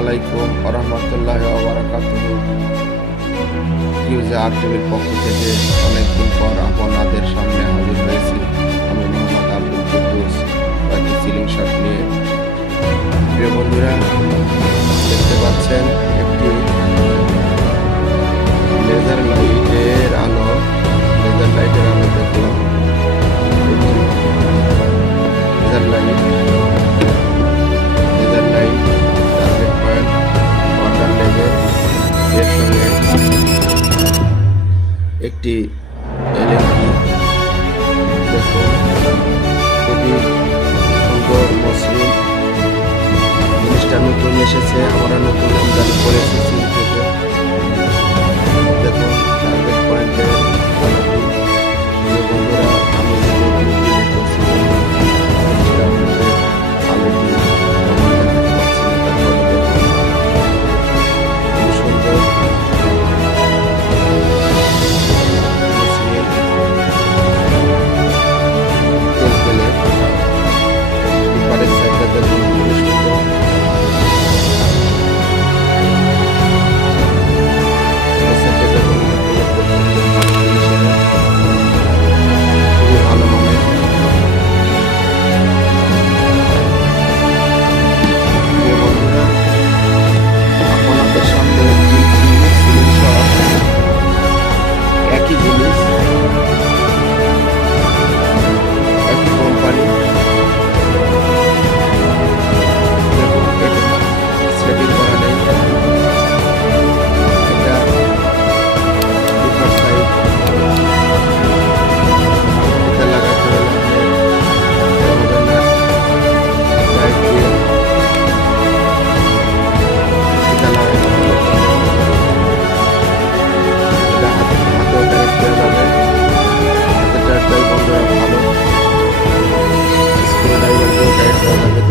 আলাইকুম ওয়া রাহমাতুল্লাহি ওয়া বারাকাতুহু। কিউজে আরটিভির পক্ষ থেকে অনেকদিন পর আপনাদের সামনে হাজির হয়েছি। আমি মোহাম্মদ আব্দুল কুদ্দুস কয়েকটি সিলিং শট নিয়ে। প্রিয় বন্ধুরা, দেখতে পাচ্ছেন একটি লেজার লাইটের আলো দেখুন। Laser light target point, water level, এর সঙ্গে একটি এলইডি দেখুন, খুবই সুন্দর মসৃণ। জিনিসটা নতুন এসেছে, আমরা নতুন আমদানি করেছি চীন থেকে। দেখুন টার্গেট পয়েন্টের বন্ধুরা, আমি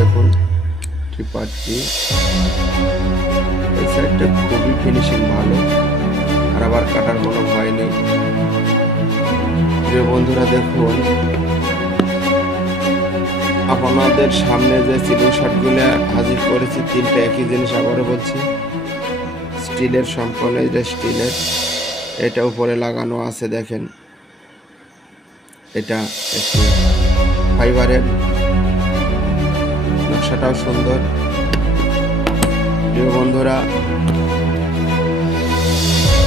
দেখুন ট্রিপারটি এই সাইডটা খুবই ফিনিশিং ভালো, আর আবার কাটার কোনো ভয় নেই। প্রিয় বন্ধুরা, দেখুন আপনাদের সামনে যে সিলিং শটগুলো হাজির করেছি, তিনটা একই জিনিস। আবারও বলছি, স্টিলের, সম্পূর্ণ এটা স্টিলের। এটা উপরে লাগানো আছে দেখেন, এটা একটু ফাইবারের, নকশাটাও সুন্দর। প্রিয় বন্ধুরা,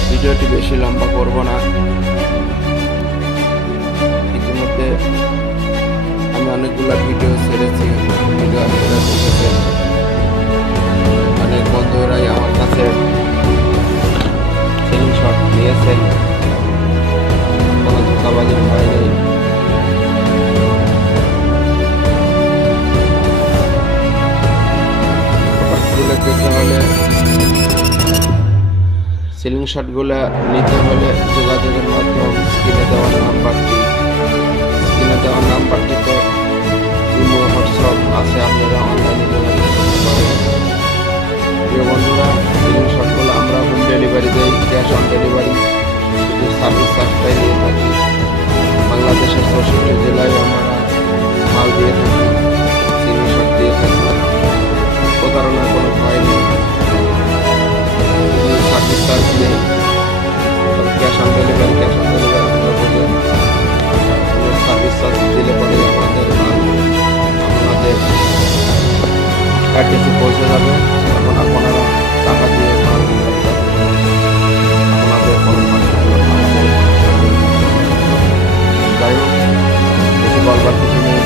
ভিডিওটি বেশি লম্বা করব না। ইতিমধ্যে আমি অনেকগুলো ভিডিও ছেড়েছি, ভিডিও আপনারা দেখেছেন। অনেক বন্ধুরাই আমার কাছে সিলিং শট নিয়েছেন, কোনো ধোঁকাবাজির ভয় নেই। পেতে হলে, সিলিং শটগুলো নিতে হলে যোগাযোগের মাধ্যম স্ক্রিনে দেওয়ার নাম্বারটিতে ইমো, হোয়াটসঅ্যাপ আছে, আপনারা অনলাইনে যোগাযোগ করতে পারেন। প্রিয় বন্ধুরা, সিলিং শটগুলো আমরা হোম ডেলিভারি দেই, ক্যাশ অন ডেলিভারি, শুধু সার্ভিস চার্জটাই নিয়ে থাকি। বাংলাদেশের ৬৪ জেলায় আমরা মাল দিয়ে থাকি, সিলিং শট দিয়ে থাকি। প্রতারণার কোনো ভয় নেই, সার্ভিস চার্জ নেই, ক্যাশ অন ডেলিভারি আপনারা বোঝেন। সার্ভিস চার্জ দিলে পরে আমাদের মাল আপনাদের অ্যাড্রেসে পৌঁছে যাবে। তখন আপনারা টাকা দিয়ে মাল আপনাদের কোনো যাই হোক, বেশি বলবার কিছু নেই।